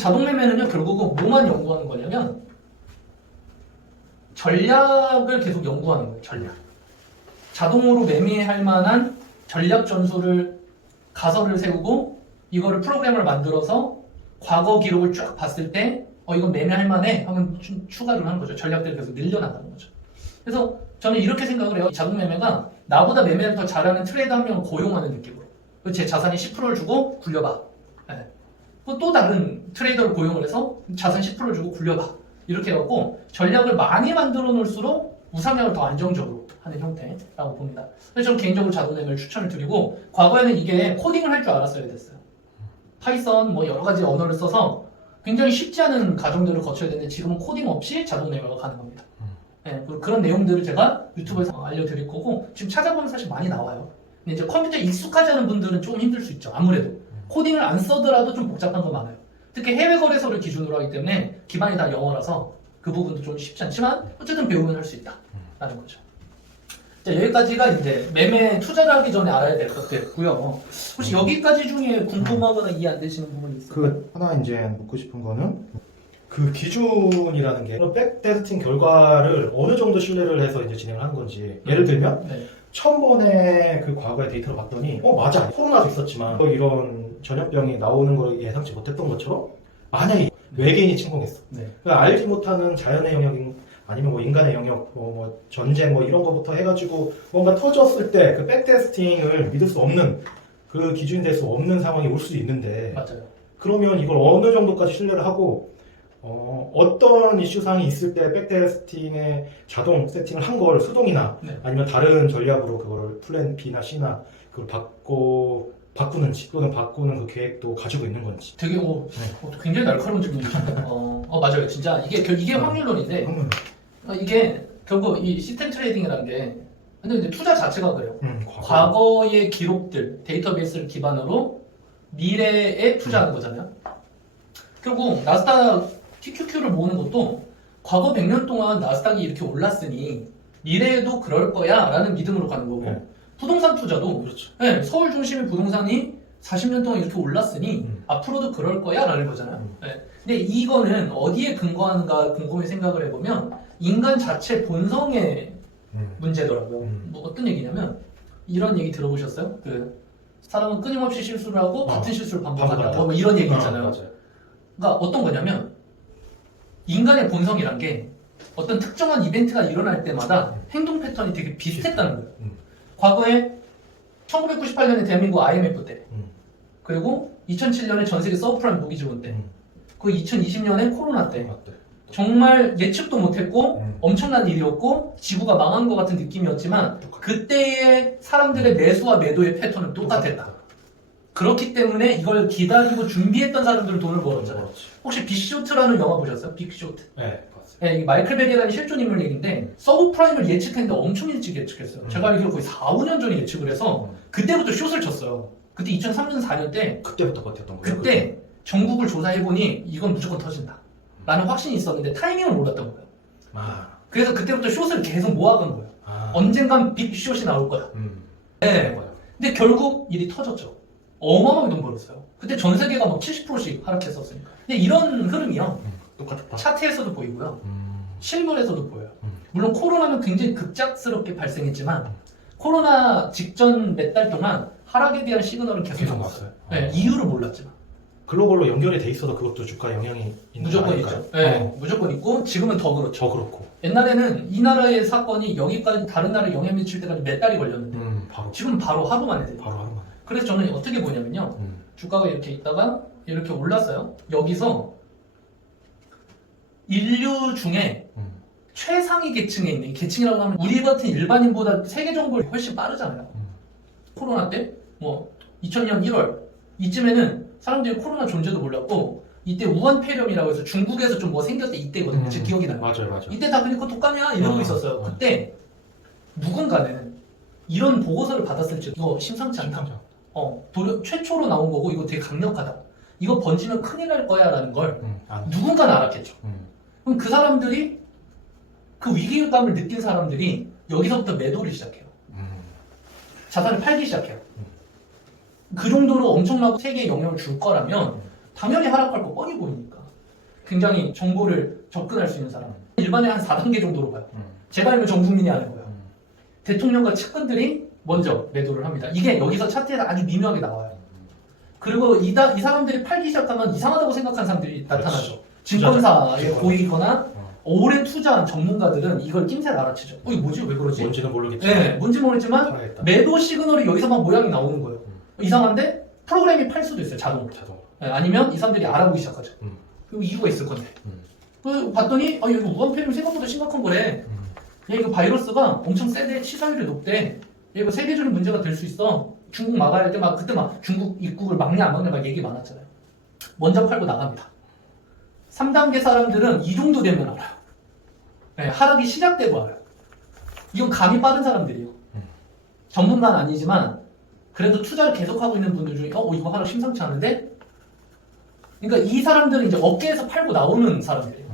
자동 매매는요, 결국은 뭐만 연구하는 거냐면 전략을 계속 연구하는 거예요. 전략. 자동으로 매매할 만한 전략 전술을 가설을 세우고 이거를 프로그램을 만들어서 과거 기록을 쫙 봤을 때 이건 매매할 만해 하면 추가를 하는 거죠. 전략들을 계속 늘려나가는 거죠. 그래서 저는 이렇게 생각을 해요. 자동 매매가 나보다 매매를 더 잘하는 트레이더 한 명을 고용하는 느낌으로 제 자산의 10%를 주고 굴려봐. 네. 또 다른 트레이더를 고용을 해서 자산 10%를 주고 굴려봐. 이렇게 해갖고 전략을 많이 만들어 놓을수록 우상향을 더 안정적으로 하는 형태라고 봅니다. 그래서 저는 개인적으로 자동 매매를 추천을 드리고, 과거에는 이게 코딩을 할 줄 알았어야 됐어요. 파이썬 뭐 여러 가지 언어를 써서 굉장히 쉽지 않은 과정들을 거쳐야 되는데 지금은 코딩 없이 자동 매매가 가능합니다. 네, 그런 내용들을 제가 유튜브에서 알려드릴 거고, 지금 찾아보면 사실 많이 나와요. 근데 이제 컴퓨터에 익숙하지 않은 분들은 좀 힘들 수 있죠. 아무래도 코딩을 안 써더라도 좀 복잡한 거 많아요. 특히 해외 거래소를 기준으로 하기 때문에 기반이 다 영어라서 그 부분도 좀 쉽지 않지만 어쨌든 배우면 할 수 있다라는 거죠. 자, 여기까지가 이제 매매 투자를 하기 전에 알아야 될 것들이고요. 혹시 여기까지 중에 궁금하거나 이해 안 되시는 부분이 있어요? 그 하나 이제 묻고 싶은 거는 그 기준이라는 게 백테스팅 결과를 어느 정도 신뢰를 해서 이제 진행을 하는 건지, 예를 들면 네. 처음 번에 그 과거의 데이터를 봤더니 맞아, 코로나도 있었지만 이런 전염병이 나오는 걸 예상치 못했던 것처럼 만약에 외계인이 침공했어. 네. 그러니까 알지 못하는 자연의 영역 아니면 뭐 인간의 영역, 뭐 전쟁 뭐 이런 거부터 해가지고 뭔가 터졌을 때 그 백테스팅을 믿을 수 없는, 그 기준이 될 수 없는 상황이 올 수도 있는데, 맞아요. 그러면 이걸 어느 정도까지 신뢰를 하고 어떤 이슈사항이 있을 때 백테스팅에 자동 세팅을 한 걸 수동이나 네. 아니면 다른 전략으로 그거를 플랜 B나 C나 그걸 바꾸는지, 또는 바꾸는 그 계획도 가지고 있는 건지. 되게 굉장히 날카로운 질문이시네요. 맞아요. 진짜 이게 확률론인데, 이게 결국 이 시스템 트레이딩이라는 게, 근데 이제 투자 자체가 그래요. 과거의 기록들, 데이터베이스를 기반으로 미래에 투자하는 거잖아요. 결국 나스닥 TQQ를 모으는 것도 과거 100년 동안 나스닥이 이렇게 올랐으니 미래에도 그럴 거야 라는 믿음으로 가는 거고, 네. 부동산 투자도 그렇죠. 네, 서울 중심의 부동산이 40년 동안 이렇게 올랐으니 앞으로도 그럴 거야 라는 거잖아요. 네. 근데 이거는 어디에 근거하는가 곰곰이 생각을 해보면 인간 자체 본성의 문제더라고요. 뭐 어떤 얘기냐면, 이런 얘기 들어보셨어요? 사람은 끊임없이 실수를 하고 같은 실수를 반복한다. 뭐 이런 얘기 있잖아요. 맞아요. 그러니까 어떤 거냐면, 인간의 본성이란 게 어떤 특정한 이벤트가 일어날 때마다 행동 패턴이 되게 비슷했다는 거예요. 과거에 1998년에 대한민국 IMF 때, 그리고 2007년에 전세계 서브프라임 모기지원 때, 그 2020년에 코로나 때, 정말 예측도 못했고 엄청난 일이었고 지구가 망한 것 같은 느낌이었지만 그때의 사람들의 매수와 매도의 패턴은 똑같았다. 그렇기 때문에 이걸 기다리고 준비했던 사람들은 돈을 벌었잖아요. 혹시 빅쇼트라는 영화 보셨어요? 빅쇼트. 네, 봤어요. 네, 이 마이클 베리라는 실존 인물 얘기인데, 서브프라임을 예측했는데 엄청 일찍 예측했어요. 제가 알기로 거의 4, 5년 전에 예측을 해서 그때부터 숏을 쳤어요. 그때 2003년, 4년 때 그때부터 버텼던 거예요. 그때 전국을 조사해보니 이건 무조건 터진다 라는 확신이 있었는데 타이밍을 몰랐던 거예요. 그래서 그때부터 숏을 계속 모아간 거예요. 언젠간 빅숏이 나올 거야. 네. 근데 결국 일이 터졌죠. 어마어마하게 돈 벌었어요. 그때 전 세계가 막 70%씩 하락했었으니까. 근데 이런 흐름이요, 똑같았다. 차트에서도 보이고요, 실물에서도 보여요. 물론 코로나는 굉장히 급작스럽게 발생했지만 코로나 직전 몇 달 동안 하락에 대한 시그널은 계속 나왔어요. 네, 이유를 몰랐지만. 글로벌로 연결이 돼 있어도 그것도 주가에 영향이 있는 무조건 있죠. 네, 무조건 있고 지금은 더 그렇죠. 더 그렇고. 옛날에는 이 나라의 사건이 여기까지 다른 나라에 영향 미칠 때까지 몇 달이 걸렸는데 바로 지금 바로 하루 만에 돼요. 바로 하는 거네. 그래서 저는 어떻게 보냐면요, 주가가 이렇게 있다가 이렇게 올랐어요. 여기서 인류 중에 최상위 계층에 있는, 계층이라고 하면 우리 같은 일반인보다 세계 정보를 훨씬 빠르잖아요. 코로나 때 뭐 2000년 1월 이쯤에는 사람들이 코로나 존재도 몰랐고, 이때 우한 폐렴이라고 해서 중국에서 좀 뭐 생겼을 때 이때거든요. 제 기억이 나요. 맞아요. 이때 다 그니까 독감이야 이러고 있었어요. 그때 누군가는 이런 보고서를 받았을지 이거 심상치 않다. 최초로 나온 거고 이거 되게 강력하다. 이거 번지면 큰일 날 거야 라는 걸 누군가는 알았겠죠. 그럼 그 사람들이, 그 위기감을 느낀 사람들이 여기서부터 매도를 시작해요. 자산을 팔기 시작해요. 그 정도로 엄청나고 세계에 영향을 줄 거라면 당연히 하락할 거 뻔히 보이니까. 굉장히 정보를 접근할 수 있는 사람. 일반의 한 4단계 정도로 봐요. 제가 알면 전 국민이 아는 거예요. 대통령과 측근들이 먼저 매도를 합니다. 이게 여기서 차트에서 아주 미묘하게 나와요. 그리고 이 사람들이 팔기 시작하면 이상하다고 생각하는 사람들이 나타나죠. 증권사에 보이거나 오래 투자한 전문가들은 이걸 낌새 알아채죠. 이거 뭐지? 왜 그러지? 뭔지는 모르겠지만 네, 뭔지 모르지만 팔아야겠다. 매도 시그널이 여기서 막 모양이 나오는 거예요. 이상한데 프로그램이 팔 수도 있어요. 자동으로. 네, 아니면 이 사람들이 알아보기 시작하죠. 그리고 이유가 있을 건데. 그래서 봤더니 이거 무한폐렴 생각보다 심각한 거래. 야, 이거 바이러스가 엄청 세대, 치사율이 높대. 야, 이거 세계적인 문제가 될 수 있어. 중국 막아야 할 때 그때 중국 입국을 막냐 안 막냐 얘기 많았잖아요. 먼저 팔고 나갑니다. 3단계 사람들은 이 정도 되면 알아요. 네, 하락이 시작되고 알아요. 이건 감이 빠른 사람들이에요. 전문가는 아니지만 그래도 투자를 계속하고 있는 분들 중에 이거 하락 심상치 않은데? 그러니까 이 사람들은 이제 업계에서 팔고 나오는 사람들이에요.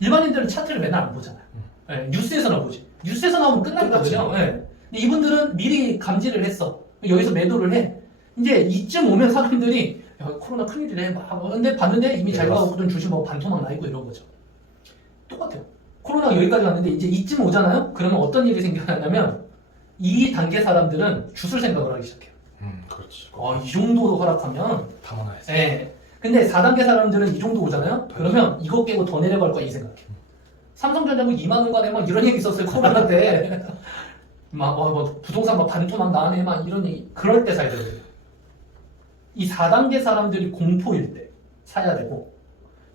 일반인들은 차트를 맨날 안 보잖아요. 네, 뉴스에서나 보지. 뉴스에서 나오면 끝났거든요. 네. 근데 이분들은 미리 감지를 했어. 여기서 매도를 해. 이제 이쯤 오면 사람들이 야, 코로나 큰일이래. 근데 봤는데 이미 자기가 오던 주식 반토막 나 있고 이런 거죠. 똑같아요. 코로나가 여기까지 왔는데 이제 이쯤 오잖아요? 그러면 어떤 일이 생겨나냐면 이 단계 사람들은 주술 생각을 하기 시작해요. 그렇지. 이 정도로 하락하면 당황해서. 네. 근데 4단계 사람들은 이 정도 오잖아요? 그러면 이거 깨고 더 내려갈 거야 이 생각해. 삼성전자 2만 원간에 이런 얘기 있었어요. 코로나 때. 부동산 반토막 나네 이런 얘기. 그럴 때 사야 되거든요. 이 4단계 사람들이 공포일 때 사야 되고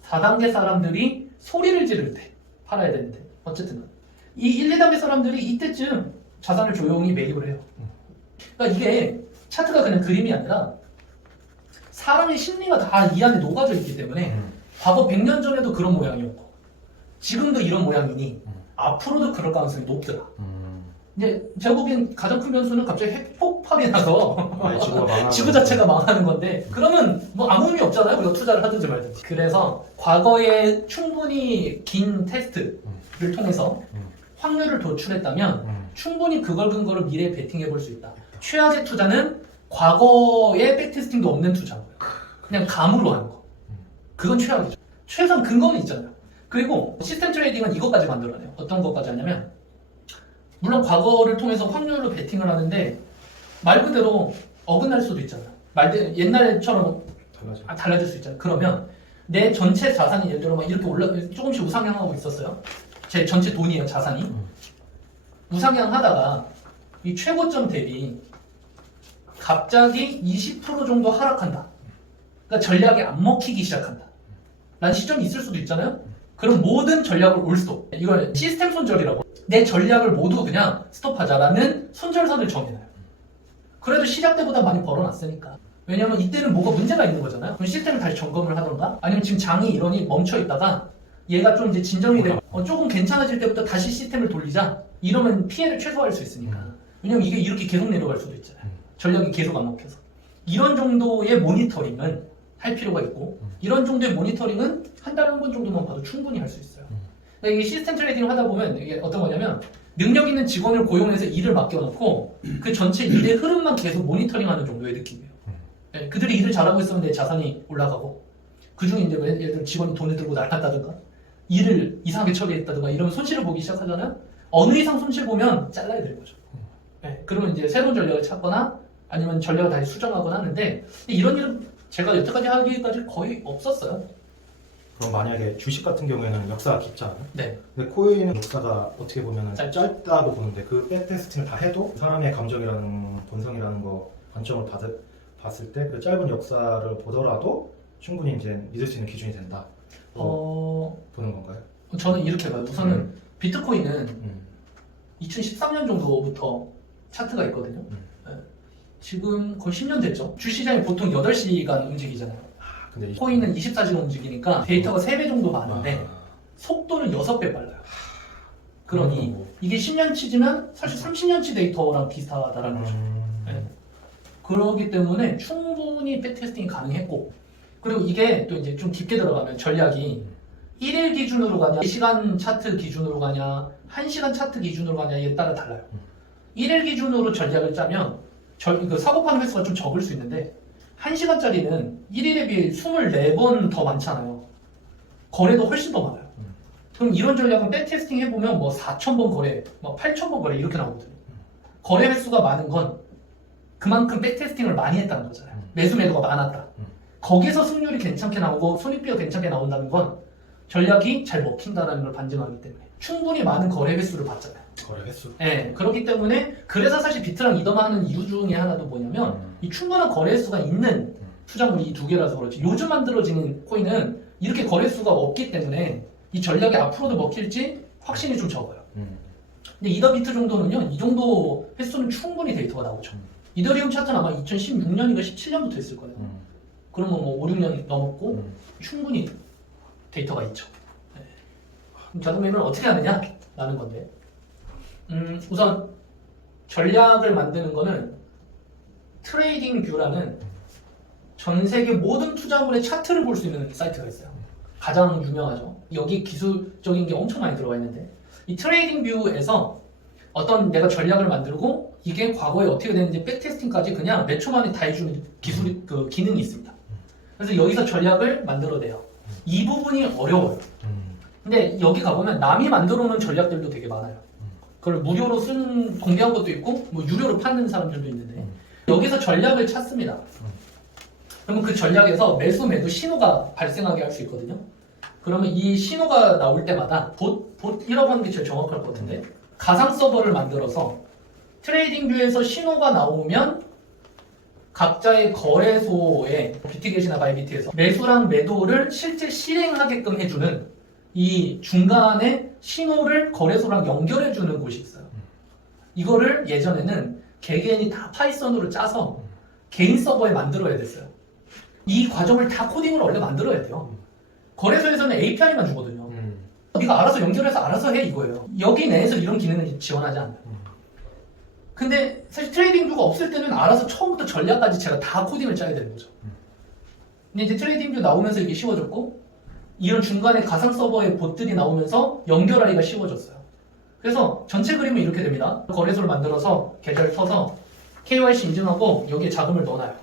4단계 사람들이 소리를 지를 때 팔아야 되는데 어쨌든 이 1, 2단계 사람들이 이때쯤 자산을 조용히 매입을 해요. 그러니까 이게 차트가 그냥 그림이 아니라 사람의 심리가 다 이 안에 녹아져 있기 때문에 과거 100년 전에도 그런 모양이었고 지금도 이런 모양이니 앞으로도 그럴 가능성이 높더라. 이제 제가 보기엔 가장 큰 변수는 갑자기 핵폭발이 나서 지구 자체가 망하는 건데 그러면 아무 의미 없잖아요. 우리가 투자를 하든지 말든지. 그래서 과거에 충분히 긴 테스트를 통해서 확률을 도출했다면 충분히 그걸 근거로 미래에 베팅해 볼 수 있다. 최악의 투자는 과거에 백테스팅도 없는 투자인 거예요. 그냥 감으로 하는 거. 그건 최악이죠. 최소한 근거는 있잖아요. 그리고 시스템 트레이딩은 이것까지 만들어내요. 어떤 것까지 하냐면 물론 과거를 통해서 확률로 베팅을 하는데 말 그대로 어긋날 수도 있잖아요. 옛날처럼 달라질 수 있잖아요. 그러면 내 전체 자산이 예를 들어 이렇게 조금씩 우상향하고 있었어요. 제 전체 돈이에요, 자산이. 우상향하다가 이 최고점 대비 갑자기 20% 정도 하락한다. 그러니까 전략이 안 먹히기 시작한다. 라는 시점이 있을 수도 있잖아요. 그럼 모든 전략을 올스톱. 이걸 시스템 손절이라고. 내 전략을 모두 그냥 스톱하자라는 손절선을 정해놔요. 그래도 시작 때보다 많이 벌어놨으니까. 왜냐면 이때는 뭐가 문제가 있는 거잖아요. 그럼 시스템을 다시 점검을 하던가 아니면 지금 장이 이러니 멈춰있다가 얘가 좀 이제 진정이 되고 조금 괜찮아질 때부터 다시 시스템을 돌리자. 이러면 피해를 최소화할 수 있으니까. 왜냐면 이게 이렇게 계속 내려갈 수도 있잖아요. 전략이 계속 안 먹혀서. 이런 정도의 모니터링은 할 필요가 있고 이런 정도의 모니터링은 한 달에 한 번 정도만 봐도 충분히 할 수 있어요. 그러니까 이게 시스템 트레이딩을 하다 보면 이게 어떤 거냐면 능력 있는 직원을 고용해서 일을 맡겨놓고 그 전체 일의 흐름만 계속 모니터링하는 정도의 느낌이에요. 네, 그들이 일을 잘하고 있으면 내 자산이 올라가고 그중에 이제 예를 들어 직원이 돈을 들고 나갔다든가 일을 이상하게 처리했다든가 이러면 손실을 보기 시작하잖아요. 어느 이상 손실 보면 잘라야 되는 거죠. 네, 그러면 이제 새로운 전략을 찾거나 아니면 전략을 다시 수정하거나 하는데 이런 일은 제가 여태까지 하기까지 거의 없었어요. 그럼 만약에 주식 같은 경우에는 역사가 깊지 않아요? 네. 근데 코인은 역사가 어떻게 보면 짧다고 보는데 그 백테스팅을 다 해도 사람의 감정이라는 본성이라는 거 관점을 봤을 때 그 짧은 역사를 보더라도 충분히 이제 믿을 수 있는 기준이 된다. 보는 건가요? 저는 이렇게 봐요. 우선은 비트코인은 2013년 정도부터 차트가 있거든요. 네. 지금 거의 10년 됐죠. 주시장이 보통 8시간 움직이잖아요. 근데 코인은 24시간 움직이니까 데이터가 3배 정도 많은데 속도는 6배 빨라요. 그러니 이게 10년치지만 사실 30년치 데이터랑 비슷하다라는 거죠. 네. 그러기 때문에 충분히 백테스팅이 가능했고 그리고 이게 또 이제 좀 깊게 들어가면 전략이 1일 기준으로 가냐 4시간 차트 기준으로 가냐 1시간 차트 기준으로 가냐에 따라 달라요. 1일 기준으로 전략을 짜면 그 사고 파는 횟수가 좀 적을 수 있는데 1시간짜리는 1일에 비해 24번 더 많잖아요. 거래도 훨씬 더 많아요. 그럼 이런 전략은 백테스팅 해보면 뭐 4,000번 거래, 뭐 8,000번 거래 이렇게 나오거든요. 거래 횟수가 많은 건 그만큼 백테스팅을 많이 했다는 거잖아요. 매수 매도가 많았다. 거기서 승률이 괜찮게 나오고 손익비가 괜찮게 나온다는 건 전략이 잘 먹힌다는 걸 반증하기 때문에 충분히 많은 거래 횟수를 봤잖아요. 거래 횟수. 네, 그렇기 때문에 그래서 사실 비트랑 이더만 하는 이유 중에 하나도 뭐냐면 이 충분한 거래 횟수가 있는 투자물이 이 두 개라서 그렇지 요즘 만들어지는 코인은 이렇게 거래 횟수가 없기 때문에 이 전략이 앞으로도 먹힐지 확신이 좀 적어요. 근데 이더 비트 정도는요, 이 정도 횟수는 충분히 데이터가 나오죠. 이더리움 차트는 아마 2016년인가 17년부터 했을 거예요. 그러면 뭐 5, 6년 넘었고 충분히 데이터가 있죠. 네. 그럼 자동 매매를 어떻게 하느냐라는 건데 우선 전략을 만드는 거는 트레이딩 뷰라는 전 세계 모든 투자물의 차트를 볼 수 있는 사이트가 있어요. 가장 유명하죠. 여기 기술적인 게 엄청 많이 들어가 있는데 이 트레이딩 뷰에서 어떤 내가 전략을 만들고 이게 과거에 어떻게 됐는지 백테스팅까지 그냥 몇 초 만에 다 해주는 기술이 그 기능이 있습니다. 그래서 여기서 전략을 만들어내요. 이 부분이 어려워요. 근데 여기 가보면 남이 만들어 놓은 전략들도 되게 많아요. 그걸 무료로 쓰는 공개한 것도 있고 뭐 유료로 파는 사람들도 있는데 여기서 전략을 찾습니다. 그러면 그 전략에서 매수 매도 신호가 발생하게 할 수 있거든요. 그러면 이 신호가 나올 때마다 봇이라고 하는 게 제일 정확할 것 같은데 가상 서버를 만들어서 트레이딩 뷰에서 신호가 나오면 각자의 거래소에 비트겟이나 바이비트에서 매수랑 매도를 실제 실행하게끔 해주는 이 중간에 신호를 거래소랑 연결해주는 곳이 있어요. 이거를 예전에는 개개인이 다 파이썬으로 짜서 개인 서버에 만들어야 됐어요. 이 과정을 다 코딩을 원래 만들어야 돼요. 거래소에서는 API만 주거든요. 네가 알아서 연결해서 알아서 해 이거예요. 여기 내에서 이런 기능을 지원하지 않아요. 근데 사실 트레이딩 뷰가 없을 때는 알아서 처음부터 전략까지 제가 다 코딩을 짜야 되는 거죠. 근데 이제 트레이딩 뷰 나오면서 이게 쉬워졌고 이런 중간에 가상 서버의 봇들이 나오면서 연결하기가 쉬워졌어요. 그래서 전체 그림은 이렇게 됩니다. 거래소를 만들어서 계좌를 터서 KYC 인증하고 여기에 자금을 넣어놔요.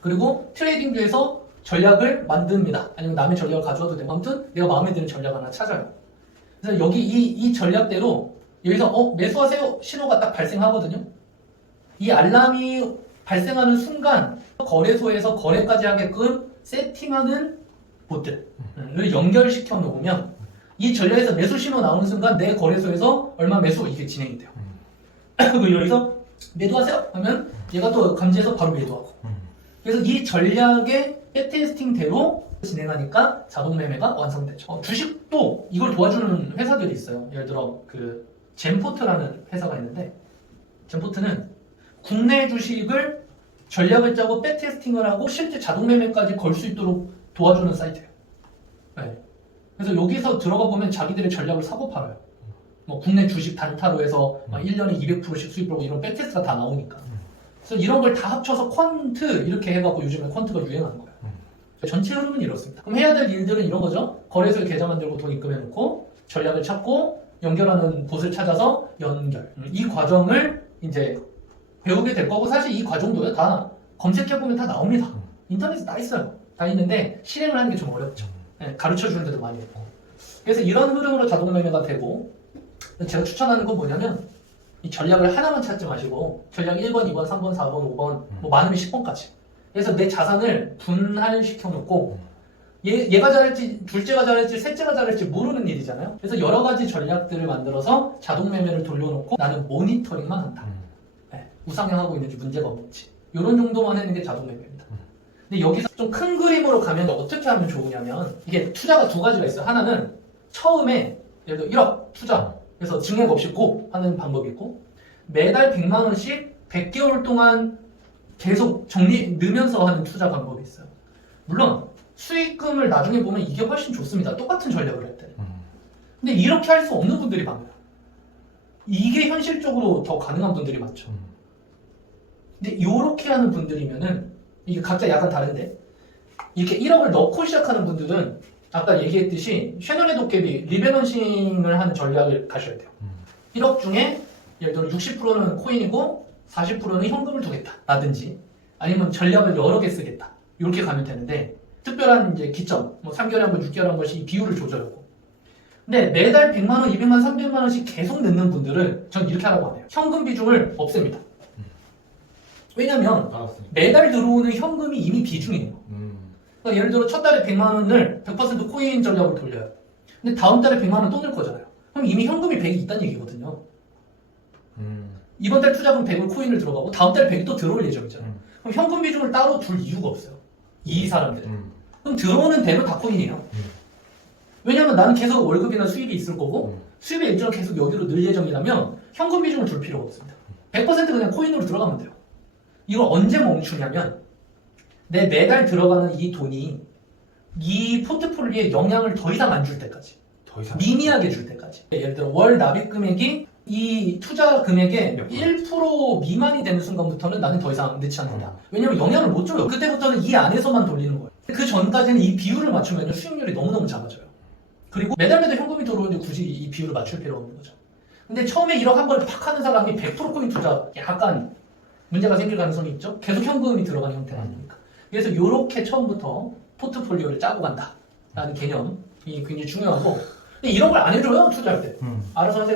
그리고 트레이딩 뷰에서 전략을 만듭니다. 아니면 남의 전략을 가져와도 되고 아무튼 내가 마음에 드는 전략 하나 찾아요. 그래서 여기 이 전략대로 여기서 매수하세요 신호가 딱 발생하거든요. 이 알람이 발생하는 순간 거래소에서 거래까지 하게끔 세팅하는 봇들을 연결시켜 놓으면 이 전략에서 매수 신호 나오는 순간 내 거래소에서 얼마 매수 이게 진행이 돼요. 그리고 여기서 매도하세요 하면 얘가 또 감지해서 바로 매도하고 그래서 이 전략의 백테스팅대로 진행하니까 자동 매매가 완성되죠. 주식도 이걸 도와주는 회사들이 있어요. 예를 들어 그 젠포트라는 회사가 있는데 젠포트는 국내 주식을 전략을 짜고 백테스팅을 하고 실제 자동 매매까지 걸 수 있도록 도와주는 사이트예요. 네. 그래서 여기서 들어가 보면 자기들의 전략을 사고 팔아요. 뭐 국내 주식 단타로 해서 1년에 200%씩 수입 하고 이런 백테스트가 다 나오니까. 그래서 이런 걸 다 합쳐서 퀀트 이렇게 해갖고 요즘에 퀀트가 유행하는 거예요. 전체 흐름은 이렇습니다. 그럼 해야 될 일들은 이런 거죠. 거래소에 계좌 만들고 돈 입금해놓고 전략을 찾고 연결하는 곳을 찾아서 연결. 이 과정을 이제 배우게 될 거고 사실 이 과정도요 다 검색해보면 다 나옵니다. 인터넷에 다 있어요. 다 있는데 실행을 하는 게 좀 어렵죠. 네, 가르쳐주는 데도 많이 있고. 그래서 이런 흐름으로 자동 매매가 되고 제가 추천하는 건 뭐냐면 이 전략을 하나만 찾지 마시고 전략 1번, 2번, 3번, 4번, 5번 뭐 많으면 10번까지 그래서 내 자산을 분할시켜 놓고 얘가 잘할지 둘째가 잘할지 셋째가 잘할지 모르는 일이잖아요. 그래서 여러 가지 전략들을 만들어서 자동 매매를 돌려놓고 나는 모니터링만 한다. 네, 우상향하고 있는지 문제가 없는지 이런 정도만 하는 게 자동 매매입니다. 근데 여기서 좀 큰 그림으로 가면 어떻게 하면 좋으냐면 이게 투자가 두 가지가 있어요. 하나는 처음에 예를 들어 1억 투자 그래서 증액 없이 꼭 하는 방법이 있고 매달 100만 원씩 100개월 동안 계속 넣으면서 하는 투자 방법이 있어요. 물론 수익금을 나중에 보면 이게 훨씬 좋습니다. 똑같은 전략을 할 때. 근데 이렇게 할 수 없는 분들이 많아요. 이게 현실적으로 더 가능한 분들이 많죠. 근데 이렇게 하는 분들이면은 이게 각자 약간 다른데 이렇게 1억을 넣고 시작하는 분들은 아까 얘기했듯이 쉐넌의 도깨비 리밸런싱을 하는 전략을 가셔야 돼요. 1억 중에 예를 들어 60%는 코인이고 40%는 현금을 두겠다 라든지 아니면 전략을 여러 개 쓰겠다. 이렇게 가면 되는데 특별한 이제 기점, 뭐 3개월에 한 번, 6개월에 한 번씩 이 비율을 조절하고. 근데 매달 100만 원, 200만 원, 300만 원씩 계속 넣는 분들은 전 이렇게 하라고 안 해요. 현금 비중을 없앱니다. 왜냐면 매달 들어오는 현금이 이미 비중이에요. 그러니까 예를 들어 첫 달에 100만 원을 100% 코인 전략으로 돌려요. 근데 다음 달에 100만 원 또 넣을 거잖아요. 그럼 이미 현금이 100이 있다는 얘기거든요. 이번 달 투자금 100을 코인을 들어가고 다음 달에 100이 또 들어올 예정이잖아요. 그럼 현금 비중을 따로 둘 이유가 없어요. 이 사람들은. 그럼 들어오는 대로 다 코인이에요. 왜냐면 나는 계속 월급이나 수입이 있을 거고 수입의 일정을 계속 여기로 늘 예정이라면 현금 비중을 둘 필요가 없습니다. 100% 그냥 코인으로 들어가면 돼요. 이걸 언제 멈추냐면 내 매달 들어가는 이 돈이 이 포트폴리오에 영향을 더 이상 안 줄 때까지. 더 이상 미미하게 줄 때까지. 예를 들어 월 납입 금액이 이 투자 금액의 1% 미만이 되는 순간부터는 나는 더 이상 넣지 않는다. 왜냐면 영향을 못 줘요. 그때부터는 이 안에서만 돌리는 거예요. 그 전까지는 이 비율을 맞추면 수익률이 너무너무 작아져요. 그리고 매달 현금이 들어오는데 굳이 이 비율을 맞출 필요가 없는 거죠. 근데 처음에 1억 한 번에 팍 하는 사람이 100% 코인 투자 약간 문제가 생길 가능성이 있죠. 계속 현금이 들어가는 형태가 아니니까. 그래서 이렇게 처음부터 포트폴리오를 짜고 간다라는 개념이 굉장히 중요하고 근데 이런 걸 안 해줘요 투자할 때. 알아서 하세요.